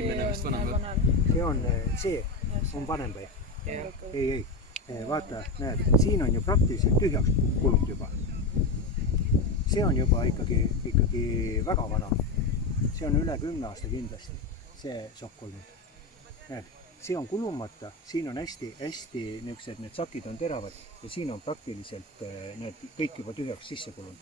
esimene vist vanem või? See on vanem või? Ei. Vaata, näed, siin on ju praktiliselt tühjaks kulunud juba. See on juba ikkagi väga vana. See on üle 10 aasta kindlasti, see sokk olnud. Näed, see on kulumata, siin on hästi niisugused, need sakid on teravad ja siin on praktiliselt need kõik juba tühjaks sisse kulunud.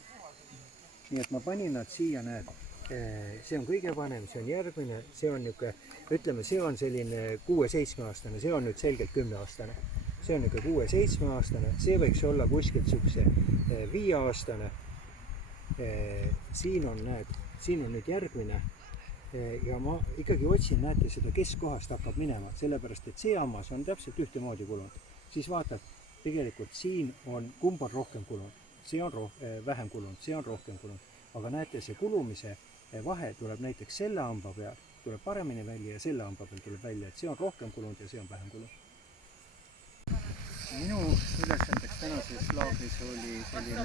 Nii et ma panin nad siia, näed, see on kõige vanem, see on järgmine, see on niisugune, ütleme, see on selline 6-7 aastane, see on nüüd selgelt 10 aastane. See on niisugune 6-7 aastane, see võiks olla kuskilt niisuguse 5 aastane. Siin on, näed, siin on nüüd järgmine ja ma ikkagi otsin, näete, seda keskkohast hakkab minema, sellepärast, et see hammas on täpselt ühtemoodi kulunud. Siis vaatad, tegelikult siin on, kumb on rohkem kulunud, see on vähem kulunud, see on rohkem kulunud. Aga näete, see kulumise vahe tuleb näiteks selle hamba peal, tuleb paremini välja ja selle hamba peal tuleb välja, et see on rohkem kulunud ja see on vähem kulunud. Minu ülesandeks tänases laagris oli selline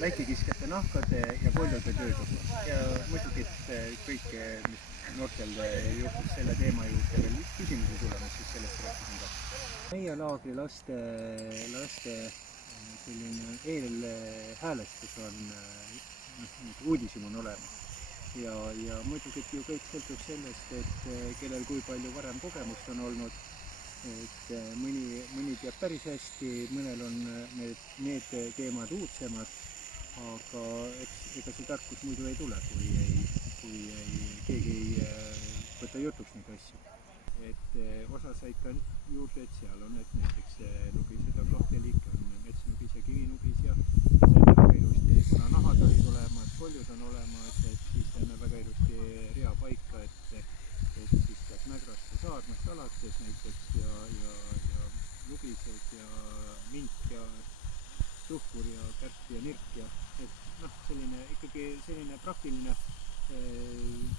väikekiskete nahkade ja koljude tööd. Ja muidugi kõik, mis noortel juhtus selle teema juurde veel küsimusi tulemas, siis sellest rääkisin ka. Meie laagri laste selline eelhäälestus on, uudishimu on olemas. Ja muidugi ju kõik sõltub sellest, et kellel kui palju varem kogemust on olnud. Et mõni teab päris hästi, mõnel on need teemad uudsemad, aga ega see tarkus muidu ei tule, kui keegi ei võta jutuks neid asju. Et osa said ka juurde, et seal on, et näiteks nugised on kahte liike, on metsnugis ja kivinugis ja saime väga ilusti, kuna nahad olid olemas, koljud on olemas, et siis saime väga ilusti rea paika, et siis kas mägrast ja saarmast alates näiteks ja nugised ja mint ja tuhkur ja kärt ja nirk ja selline praktiline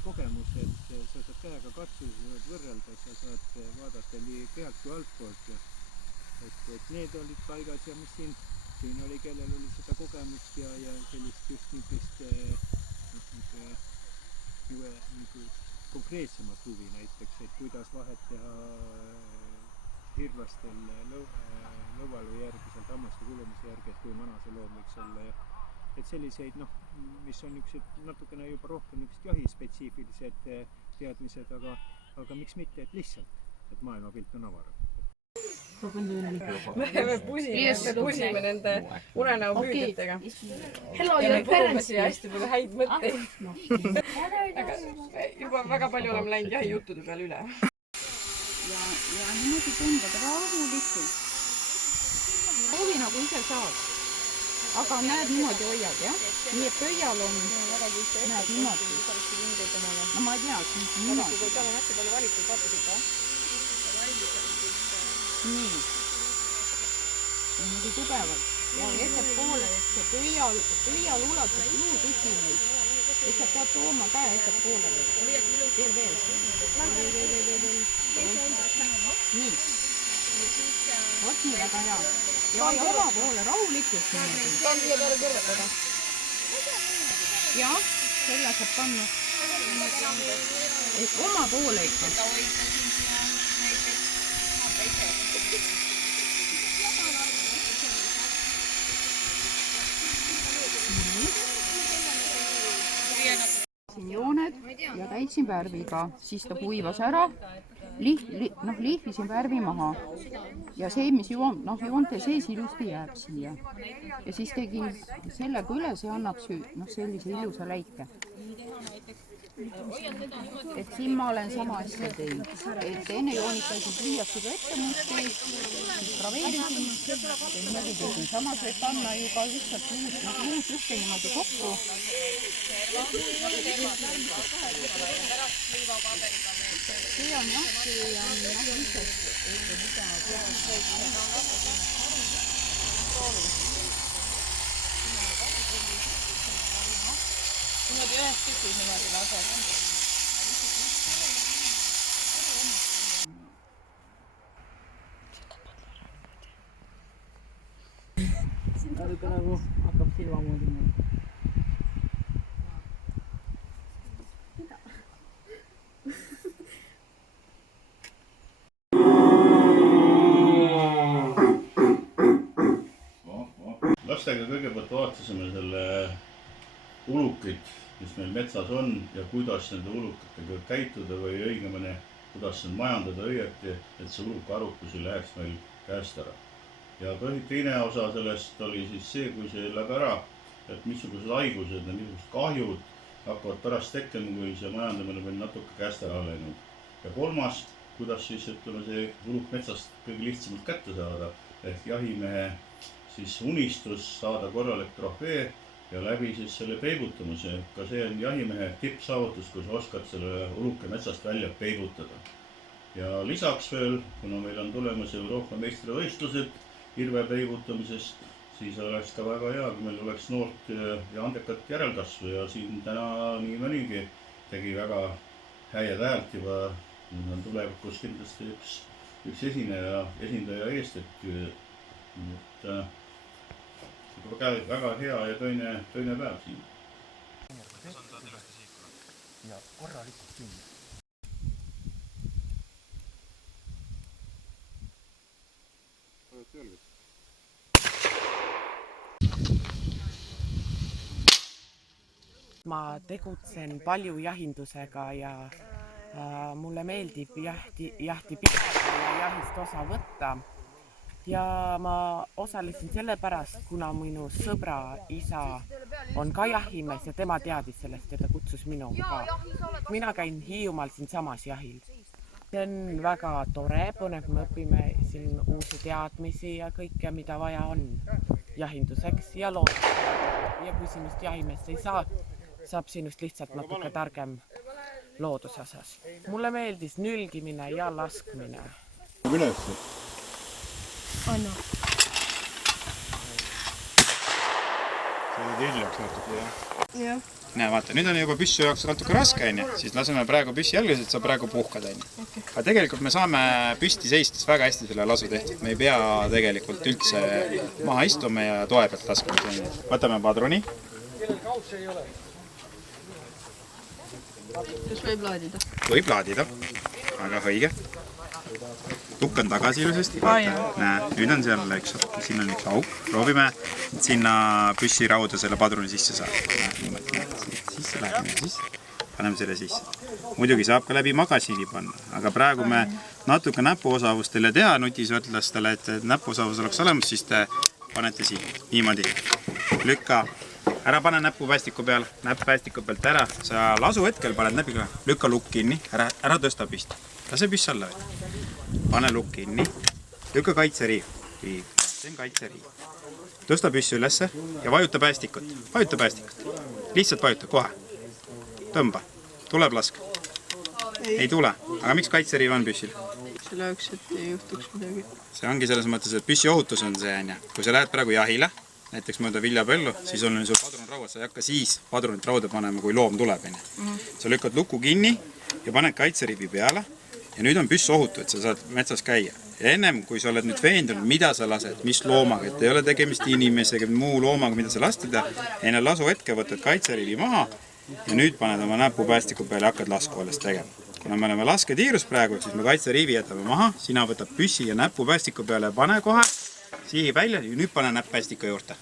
kogemus, et sa saad käega katsuda, sa saad võrrelda, sa saad vaadata nii pealt kui altpoolt ja et need olid paigas ja mis siin oli, kellel oli seda kogemust ja sellist just niisugust konkreetsemat huvi näiteks, et kuidas vahet teha hirvastel lõualu järgi, sealt hammaste kulumise järgi, et kui vana see loom võiks olla ja et selliseid, mis on niisugused natukene juba rohkem niisugused jahispetsiifilised teadmised, aga miks mitte, et lihtsalt, et maailmapilt on avar. Me pusime nende unenäo püüdjatega. Ja me puhume siia hästi palju häid mõtteid. Aga juba väga palju oleme läinud jahijuttude peal üle. Ja niimoodi tõmbad rahulikult. Proovi nagu ise saad. Aga näed, niimoodi hoiad, jah? Nii et pöial on, näed, niimoodi. No ma ei tea, et niimoodi. Kui tal on hästi palju valitud, vaata seda. Nii. Ja niimoodi tugevalt. Ja ettepoole, et see pöial ulatus luutükineid. Et sa pead tooma käe ettepoole veel. Veel. Nii. Vot nii väga hea. Ja oma poole rahulikult niimoodi. Tahan siia peale kõrvetada. Ja, selle saab panna. Et oma poole ikka. Siin jooned ja täitsin värviga, siis ta kuivas ära, lihvisin värvi maha ja see, mis joonte sees ilusti jääb siia. Ja siis tegin sellega üle, see annab sellise ilusa läike. Et siin ma olen sama asja teinud, et enne joonitasin pliiatsiga ette musti, siis graveerisin, niimoodi tegin. Samas võib panna ju ka lihtsalt luud ühte niimoodi kokku. See on lihtsalt. Niimoodi ühes tükis niimoodi lased. Natuke nagu hakkab silmamoodi. kõigepealt vaatasime selle ulukit, mis meil metsas on ja kuidas nende ulukitega käituda või õigemini, kuidas majandada õieti, et see ulukarukus ei läheks meil käest ära. Ja teine osa sellest oli siis see, kui see läheb ära, et missugused haigused ja missugused kahjud hakkavad pärast tekkima, kui see majandamine meil natuke käest ära läinud. Ja kolmas, kuidas siis ütleme see uluk metsast kõige lihtsamalt kätte saada, ehk jahimehe siis unistus saada korralik trofee ja läbi siis selle peibutamise. Ka see on jahimehe tippsaavutus, kui sa oskad selle uluke metsast välja peibutada. Ja lisaks veel, kuna meil on tulemas Euroopa meistrivõistlused hirve peibutamisest, siis oleks ka väga hea, kui meil oleks noort ja andekat järelkasvu ja siin täna nii mõnigi tegi väga häid häält juba. Nüüd on tulevikus kindlasti üks esindaja eest, et väga hea ja töine päev siin. Ja korralikult kinni. Ma tegutsen palju jahindusega ja mulle meeldib jahti pidada ja jahist osa võtta. Ja ma osalesin sellepärast, kuna minu sõbra isa on ka jahimees ja tema teadis sellest ja ta kutsus minu ka. Mina käin Hiiumaal siin samas jahil. See on väga tore, põnev, me õpime siin uusi teadmisi ja kõike, mida vaja on jahinduseks ja looduseks. Ja kui sinust jahimeest ei saa, saab sinust lihtsalt natuke targem looduse osas. Mulle meeldis nülgimine ja laskmine. Ülesi? Anna. See oli hiljaks natuke, jah? Jah. Näe, vaata, nüüd on juba püssi jaoks natuke raske, siis laseme praegu püssi jalgasid, sa praegu puhkad. Aga tegelikult me saame püsti seistes väga hästi selle lasu tehtud. Me ei pea tegelikult üldse maha istuma ja toe pealt laskma. Võtame padruni. Kas võib laadida? Võib laadida. Väga õige. Tukk on tagasi ilusasti. Näe, nüüd on seal siin on üks auk. Proovime sinna püssi rauda selle padruni sisse saada. Sisse läheme sisse. Paneme selle sisse. Muidugi saab ka läbi magasini panna, aga praegu me natuke näpuosavust teile teha nutisõtlastele, et näpuosavus oleks olemas, siis te panete siia. Niimoodi. Lükka. Ära pane näppu päästiku peal, näpp päästiku pealt ära. Sa lasu hetkel paned näpiga, lükka lukk kinni, ära tõsta püst. Lase püss alla veel. Pane lukk kinni, lükka kaitseriiv. See on kaitseriiv. Tõsta püssi ülesse ja vajuta päästikut. Vajuta päästikut. Lihtsalt vajuta, kohe. Tõmba. Tuleb lask. Ei tule. Aga miks kaitseriiv on püssil? Selle jaoks, et ei juhtuks midagi. See ongi selles mõttes, et püssi ohutus on see. Kui sa lähed praegu jahile, näiteks mööda viljapõllu, siis on sul padrun rauad, sa ei hakka siis padrunit rauda panema, kui loom tuleb. Sa lükkad luku kinni ja paned kaitseriivi peale ja nüüd on püss ohutu, et sa saad metsas käia. Ja ennem, kui sa oled nüüd veendunud, mida sa lased, mis loomaga, et ei ole tegemist inimesega, muu loomaga, mida sa lastida, enne lasu hetke võtad kaitseriivi maha ja nüüd paned oma näpu päästiku peale ja hakkad lasku alles tegema. Kuna me oleme lasketiirus praegu, siis me kaitseriivi jätame maha, sina võtab püssi ja näpu päästiku peale ja pane kohe sihi välja ja nüüd pane näpp päästiku juurde.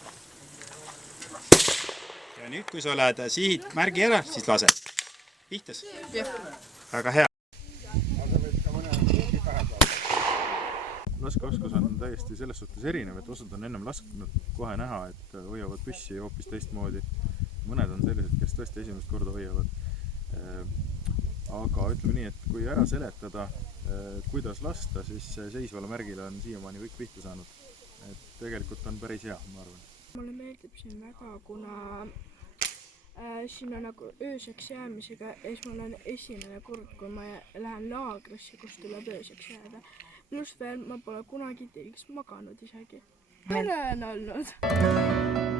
Ja nüüd, kui sa oled sihid märgi ära, siis lase. Pihtas? Väga hea. Laskeoskus on täiesti selles suhtes erinev, et osad on ennem lasknud kohe näha, et hoiavad püssi hoopis teistmoodi. Mõned on sellised, kes tõesti esimest korda hoiavad. Aga ütleme nii, et kui ära seletada, kuidas lasta, siis seisvale märgile on siiamaani kõik pihta saanud. Et tegelikult on päris hea, ma arvan. Mulle meeldib siin väga, kuna siin on nagu ööseks jäämisega ja siis mul on esimene kord, kui ma lähen laagrisse, kus tuleb ööseks jääda. Plus veel ma pole kunagi telgis maganud isegi. Tore on olnud.